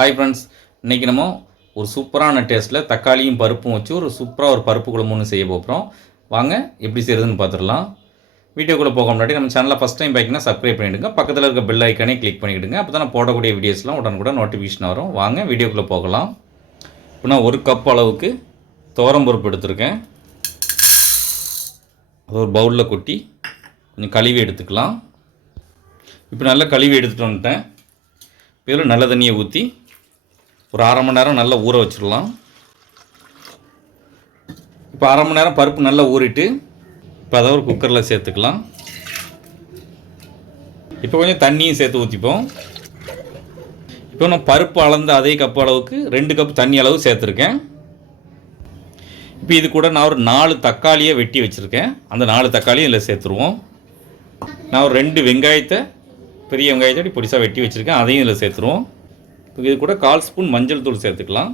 Hi friends, இன்றைக்கி நம்ம ஒரு சூப்பரான டேஸ்ட்டில் தக்காளியும் பருப்பும் வச்சு ஒரு சூப்பராக ஒரு பருப்பு குழம்பு ஒன்று செய்ய போகிறோம். வாங்க எப்படி செய்கிறதுன்னு பார்த்துடலாம். வீடியோக்குள்ளே போக முன்னாடி நம்ம சேனலை ஃபஸ்ட் டைம் பார்த்திங்கன்னா சப்ஸ்கிரைப் பண்ணிவிடுங்க. பக்கத்தில் இருக்க பெல் ஐக்கானே கிளிக் பண்ணிவிடுங்க. அப்போ தான் நான் போடக்கூடிய வீடியோஸ்லாம் உடனுக்குடன் நோட்டிஃபிகேஷன் வரும். வாங்க வீடியோக்குள்ளே போகலாம். இப்போ நான் 1 கப் அளவுக்கு துவரம் பருப்பு எடுத்திருக்கேன். அது ஒரு பவுலில் கொட்டி கொஞ்சம் கழுவி எடுத்துக்கலாம். இப்போ நல்லா கழுவி எடுத்துகிட்டு வந்துட்டேன். இதில் நல்ல தண்ணியை ஊற்றி ஒரு 1/2 மணி நேரம் நல்லா ஊற வச்சிடலாம். இப்போ 1/2 மணி நேரம் பருப்பு நல்லா ஊறிட்டு இப்போ அதை ஒரு குக்கரில் சேர்த்துக்கலாம். இப்போ கொஞ்சம் தண்ணியும் சேர்த்து ஊற்றிப்போம். இப்போ நான் பருப்பு அளந்த அதே கப் அளவுக்கு 2 கப் தண்ணி அளவு சேர்த்துருக்கேன். இப்போ இது கூட நான் ஒரு 4 தக்காளியை வெட்டி வச்சுருக்கேன். அந்த 4 தக்காளியும் இதில் சேர்த்துருவோம். நான் ஒரு 2 வெங்காயத்தை பெரிய வெங்காயத்தை பொடிசாக வெட்டி வச்சுருக்கேன். அதையும் இதில் சேர்த்துருவோம். இப்போ இது கூட 1/4 ஸ்பூன் மஞ்சள் தூள் சேர்த்துக்கலாம்.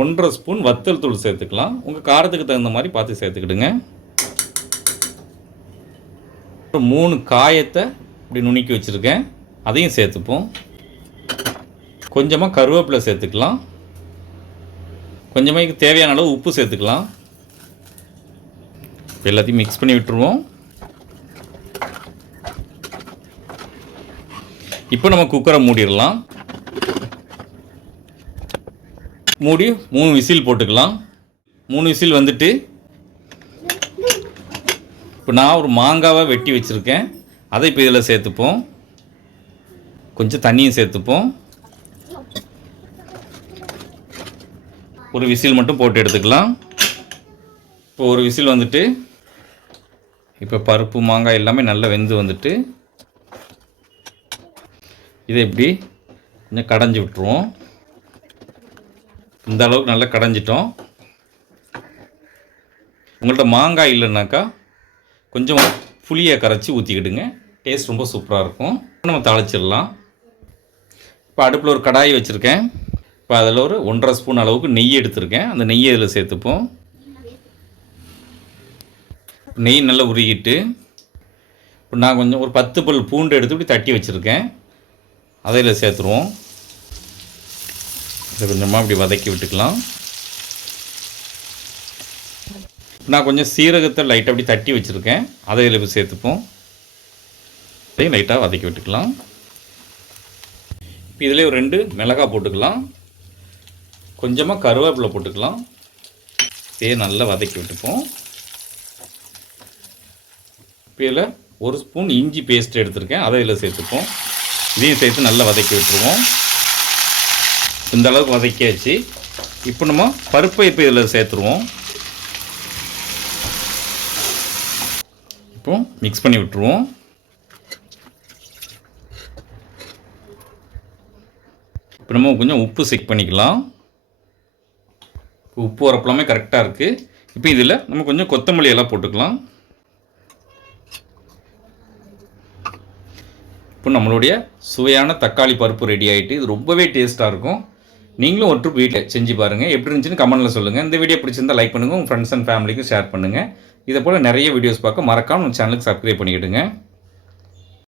1/2 ஸ்பூன் வத்தல் தூள் சேர்த்துக்கலாம். உங்கள் காரத்துக்கு தகுந்த மாதிரி பார்த்து சேர்த்துக்கிடுங்க. ஒரு 3 காயத்தை இப்படி நுணுக்கி வச்சுருக்கேன். அதையும் சேர்த்துப்போம். கொஞ்சமாக கருவேப்பிலை சேர்த்துக்கலாம். கொஞ்சமாக இதுக்கு தேவையான அளவு உப்பு சேர்த்துக்கலாம். எல்லாத்தையும் மிக்ஸ் பண்ணி விட்டுருவோம். இப்போ நம்ம குக்கரை மூடிடலாம். மூடி 3 விசில் போட்டுக்கலாம். 3 விசில் வந்துட்டு இப்போ நான் ஒரு மாங்காவை வெட்டி வச்சுருக்கேன். அதை இப்போ இதில் சேர்த்துப்போம். கொஞ்சம் தண்ணியும் சேர்த்துப்போம். ஒரு விசில் மட்டும் போட்டு எடுத்துக்கலாம். இப்போ ஒரு விசில் வந்துட்டு இப்போ பருப்பு மாங்காய் எல்லாமே நல்லா வெந்து வந்துட்டு இதை இப்படி கொஞ்சம் கடைஞ்சி விட்டுருவோம். இந்த அளவுக்கு நல்லா கடைஞ்சிட்டோம். உங்கள்கிட்ட மாங்காய் இல்லைன்னாக்கா கொஞ்சம் புளியை கரைச்சி ஊற்றிக்கிடுங்க. டேஸ்ட் ரொம்ப சூப்பராக இருக்கும். நம்ம தாளிச்சிடலாம். இப்போ அடுப்பில் ஒரு கடாய் வச்சுருக்கேன். இப்போ அதில் ஒரு 1/2 ஸ்பூன் அளவுக்கு நெய் எடுத்திருக்கேன். அந்த நெய்யை இதில் சேர்த்துப்போம். நெய் நல்லா உருகிட்டு இப்போ நான் கொஞ்சம் ஒரு 10 பல் பூண்டு எடுத்து இப்படி தட்டி வச்சுருக்கேன். அதில் சேர்த்துருவோம். இதை கொஞ்சமாக இப்படி வதக்கி விட்டுக்கலாம். நான் கொஞ்சம் சீரகத்தை லைட்டாக அப்படி தட்டி வச்சுருக்கேன். அதை இதில் சேர்த்துப்போம். அதையும் லைட்டாக வதக்கி விட்டுக்கலாம். இப்போ இதில் ஒரு 2 மிளகாய் போட்டுக்கலாம். கொஞ்சமாக கருவேப்பிலை போட்டுக்கலாம். இதையே நல்லா வதக்கி விட்டுப்போம். இப்போ இதில் 1 ஸ்பூன் இஞ்சி பேஸ்ட் எடுத்திருக்கேன். அதை இதில் சேர்த்துப்போம். இதையும் சேர்த்து நல்லா வதக்கி விட்டுருவோம். இந்த அளவுக்கு வதக்கியாச்சு. இப்போ நம்ம பருப்பை இப்போ இதில் சேர்த்துருவோம். இப்போ மிக்ஸ் பண்ணி விட்டுருவோம். இப்போ நம்ம கொஞ்சம் உப்பு செக் பண்ணிக்கலாம். உப்பு உரப்பெல்லாமே கரெக்டாக இருக்குது. இப்போ இதில் நம்ம கொஞ்சம் கொத்தமல்லி எல்லாம் போட்டுக்கலாம். இப்போ நம்மளுடைய சுவையான தக்காளி பருப்பு ரெடி ஆகிட்டு. இது ரொம்பவே டேஸ்ட்டாக இருக்கும். நீங்களும் ஒரு ட்ரிப் வீட்டில் செஞ்சு பாருங்கள். எப்படி இருந்துச்சுன்னு கமெண்ட்டில் சொல்லுங்கள். இந்த வீடியோ பிடிச்சிருந்தால் லைக் பண்ணுங்கள். உங்கள் ஃப்ரெண்ட்ஸ் அண்ட் ஃபேமிலிக்கும் ஷேர் பண்ணுங்கள். இதை போல் நிறைய வீடியோஸ் பார்க்க மறக்காமல் உங்கள் சேனலுக்கு சப்ஸ்கிரைப் பண்ணிவிடுங்க.